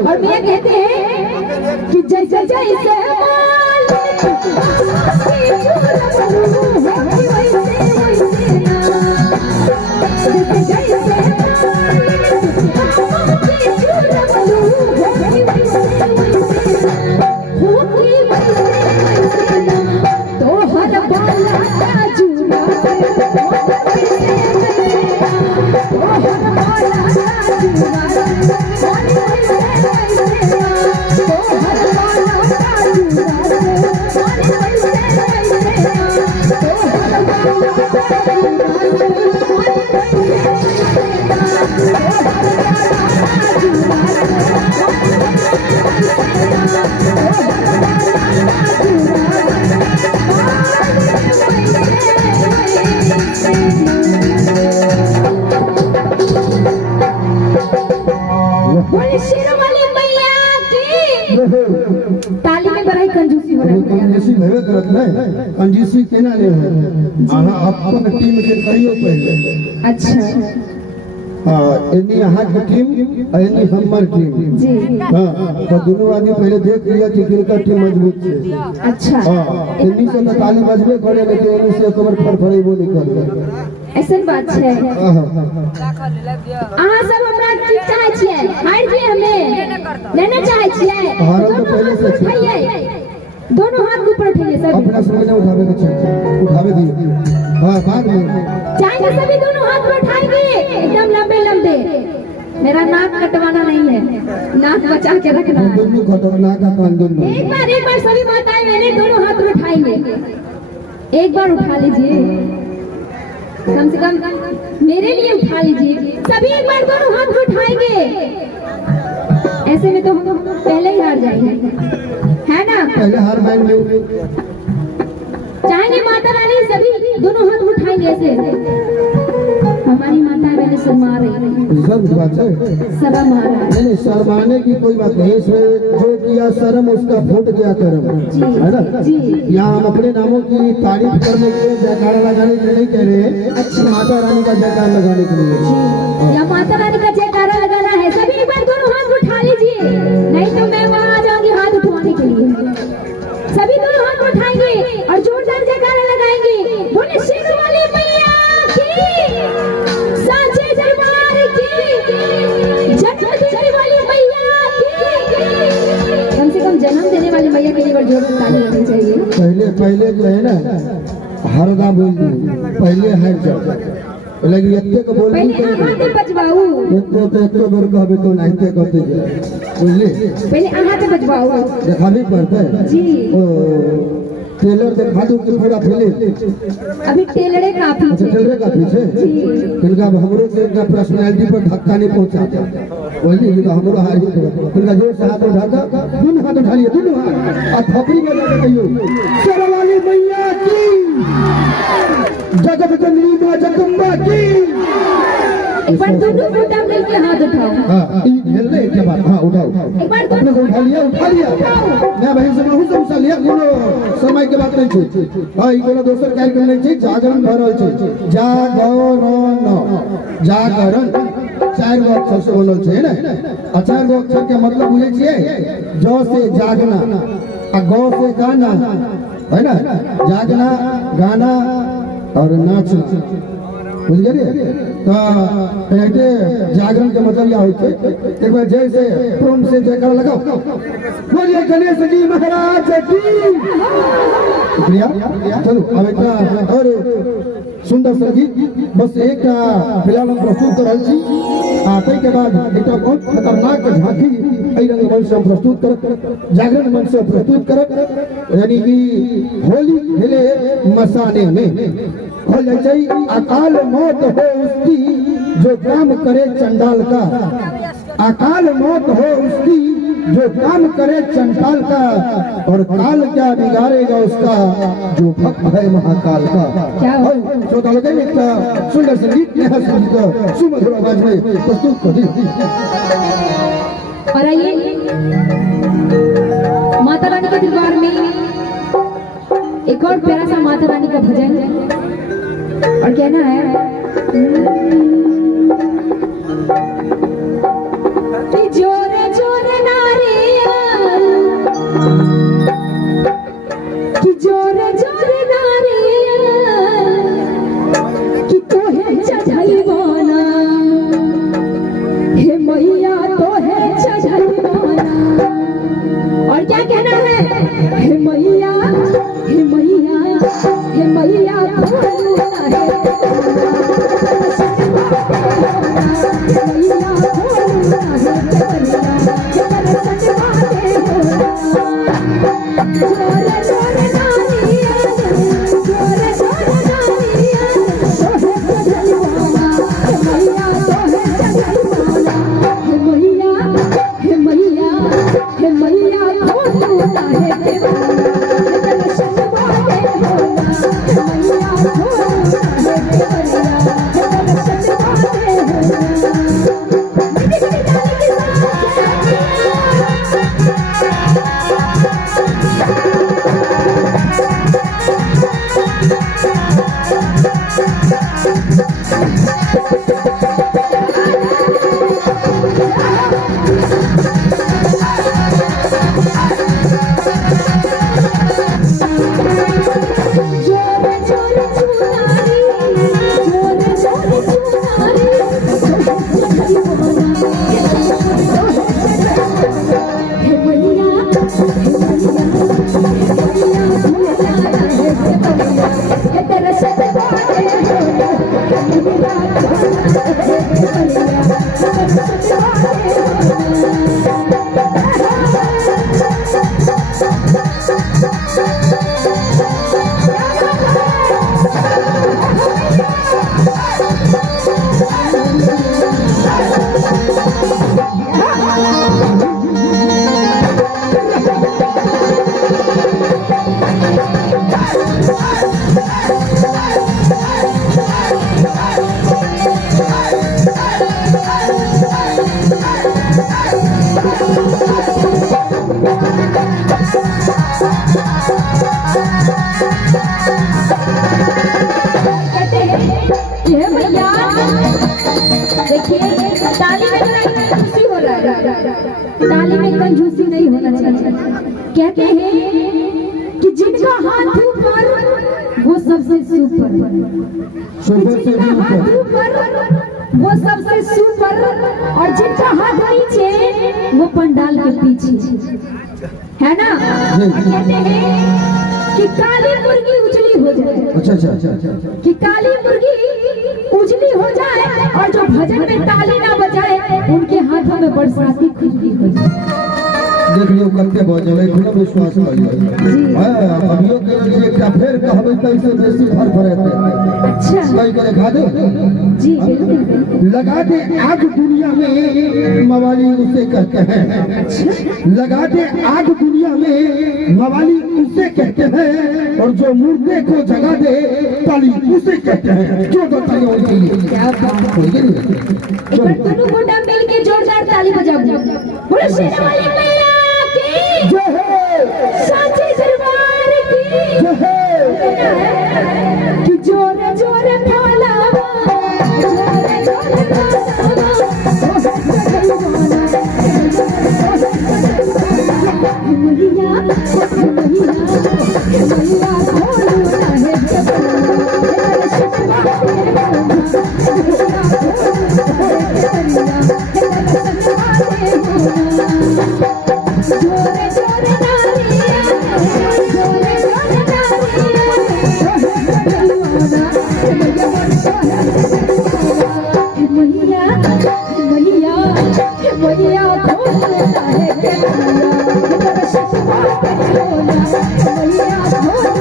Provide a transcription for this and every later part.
और भैया कहते हैं कि जैसे जैसे ताली में बड़ा कंजूसी हो रहा है। कंजूसी भेवे करत नहीं, कंजूसी केना ले आहा अपन टीम के कहियो पहले। अच्छा हां एनी यहाँ की टीम एनी हमर टीम जी। हां तो दोनों आदमी पहले देख लिया कि किनका टीम मजबूत है। अच्छा हां एनी से तो ताली बजबे करे लेकिन एनी से कमर फड़फड़े वो निकल ऐसन बात है। अहाँ सब हमरा की चाहै छियै, हार जे हमें लेना चाहै छियै, हारल तो पहले से उठाइए, दोनों हाथ ऊपर उठाइए सब। अपना सामने उठावे के चाहिए, उठावे दिए। हां बाद में चाहेंगे सभी दोनों हाथ में उठाएंगे एकदम लंबे लंबे। मेरा नाक कटवाना नहीं है, नाक बचा के रखना है। दोनों खतरनाक का कान दोनों। एक बार सभी माताएं बहनें दोनों हाथ में उठाएंगे, एक बार उठा लीजिए, कम से कम मेरे लिए उठा लीजिए। सभी एक बार दोनों हाथ में उठाएंगे, ऐसे में तो हम पहले ही हार जाएंगे, है ना? पहले हार मान लो। चाहेंगे माता रानी सभी दोनों हाथ उठाएंगे ऐसे। हमारी माता मैंने शर्मा रही है, सब बात है, शर्म आ रहा है। नहीं शर्माने की कोई बात नहीं, इसमें जो किया शर्म उसका फूट गया कर्म, है ना जी। यहाँ हम अपने नामों की तारीफ करने के लिए जयकारा लगाने के लिए नहीं कह रहे हैं, अच्छा माता रानी का जयकार लगाने के लिए। या माता रानी का जयकारा लगाना है, सभी एक बार दोनों हाथ उठा लीजिए, नहीं तो मैं वहाँ आ जाऊंगी हाथ उठवाने के लिए। सभी दोनों हाथ उठाएंगे और जोरदार जयकारा लगाएंगे, बोले शेर वाली मैया की। पहले जो है ना हरदा बोल दी पहले हर जाओ लगी इतने को बोल पहले आहाते बजवाऊ इतने बार कहबे तो नाइते करते जा बुझले पहले आहाते बजवाऊ देखा भी पड़ता है जी ओ टेलर दिखा दो कि पूरा फिल्म अभी टेलरे काफी अच्छा छे टेलर का पीछे इनका हमरो के इनका पर्सनालिटी पर धक्का नहीं पहुंचा वही इनका हमरो हार इनका जोर से हाथ उठाता दोनों हाथ उठा लिए दोनों हाथ और थपड़ी बजा के कहियो शेरवाली मैया की जगत जननी मां जगदम्बा की एक बार दोनों फुटा मिलके हाथ उठाओ हां ये हेलने के बाद हां उठाओ एक बार अपने को उठा लिया मैं भाई से बहुत समझ लिया कोनो समय के बात नहीं छे हां ई कोनो दोसर कार्यक्रम नहीं छे जागरण भ रहल छे जागरण चार गो अक्षर से बनल छे ना चार गो अक्षर के मतलब बुझे छिए ज से जागना आ ग से गाना है ना जागना गाना और नाचना बुझ गए तो ऐसे जागरण के मतलब क्या होते एक बार जैसे प्रोम से जयकार लगाओ बोलिए गणेश जी महाराज की शुक्रिया चलो अब इतना और सुंदर संगीत बस एक फिलहाल हम प्रस्तुत कर रही छी आते के बाद एक बहुत खतरनाक झांकी एहि रंग मंच से प्रस्तुत कर जागरण मंच से प्रस्तुत कर यानी कि होली खेले मसाने में हो जाए अकाल मौत हो उसकी जो काम करे चंडाल का अकाल मौत हो उसकी जो काम करे चंडाल का और काल क्या बिगाड़ेगा उसका जो भक्त है महाकाल का श्रोता लोग सुंदर संगीत नेहा संगीत सुमधुर आवाज में प्रस्तुत कर दी और आइए माता रानी के दरबार में एक और प्यारा सा माता रानी का भजन और कहना है कि जोरे जोरे नारियल कि जोरे जोरे नारियल कि तोहे चढ़लवाना हे मैया तोहे चढ़लवाना और क्या कहना है हे मैया हे मैया हे मैया ताली में कंजूसी नहीं होना चाहिए। कहते हैं कि जिनका हाथ ऊपर वो सबसे सुपर, जिनका हाथ ऊपर वो सबसे सुपर, और जिनका हाथ नीचे वो पंडाल के पीछे, है ना। कहते हैं कि काली मुर्गी उजली हो जाए। अच्छा अच्छा अच्छा अच्छा कि काली मुर्गी उजली हो जाए और जो भजन में ताली ना बजाए उनके हाथों में बरसाती खुजली हो जाए। देख लियो कते बजले खुला विश्वास करियो। हां अभियो के जे एकटा फेर कहबै त इसे बेसी फर फरेते। अच्छा कहि के दिखा दे। जी बिल्कुल। लगा दे आग दुनिया में मवाली उसे कहते हैं। अच्छा लगा दे आग दुनिया में मवाली उसे कहते हैं और जो मुर्दे को जगा दे ताली उसे कहते हैं। जो तो ताली होनी चाहिए। क्या बात हो गई एक बार दोनों गुंडा मिल के जोरदार ताली बजाओ। बोलो शेरवाली मैया की जय हो। साचे दरबार की जय हो। कि जोरे जोरे फैलावा जोरे जोरे फैलावा मैया मैया खोलू रहे जोरे जोरे नारिया जोरे जोरे नारिया मैया मैया खोलना है मैया खोलना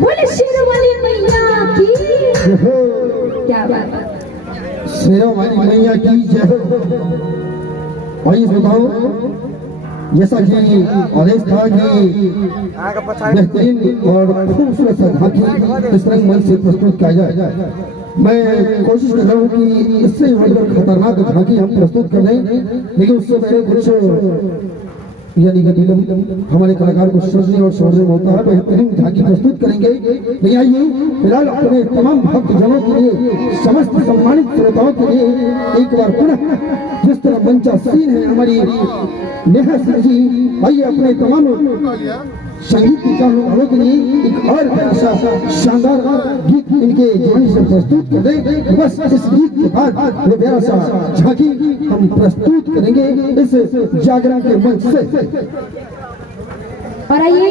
बोले शेरवाली मैया की जय हो। क्या बात है। शेरवाली मैया की जय हो। वही बताओ जैसा कि आदेश था कि बेहतरीन और खूबसूरत सा झांकी इस रंगमंच से प्रस्तुत किया जाए। मैं कोशिश कर रहा हूँ कि इससे बढ़कर खतरनाक झांकी हम प्रस्तुत कर दें, लेकिन उससे पहले कुछ यानी कि विलम्ब हमारे कलाकार को सोचने और समझने में होता है। बेहतरीन झांकी प्रस्तुत करेंगे। लेकिन आइए फिलहाल अपने तमाम भक्तजनों के लिए, समस्त सम्मानित श्रोताओं के लिए एक बार पुनः जिस तरह मंचासीन है हमारी नेहा सिंह जी, आइए अपने तमाम संगीत की चाहने वालों के लिए एक और प्यारा सा शानदार गीत इनके जीवन से प्रस्तुत कर दें। बस इस गीत के बाद वो प्यारा सा झांकी हम प्रस्तुत करेंगे इस जागरण के मंच से। और आइए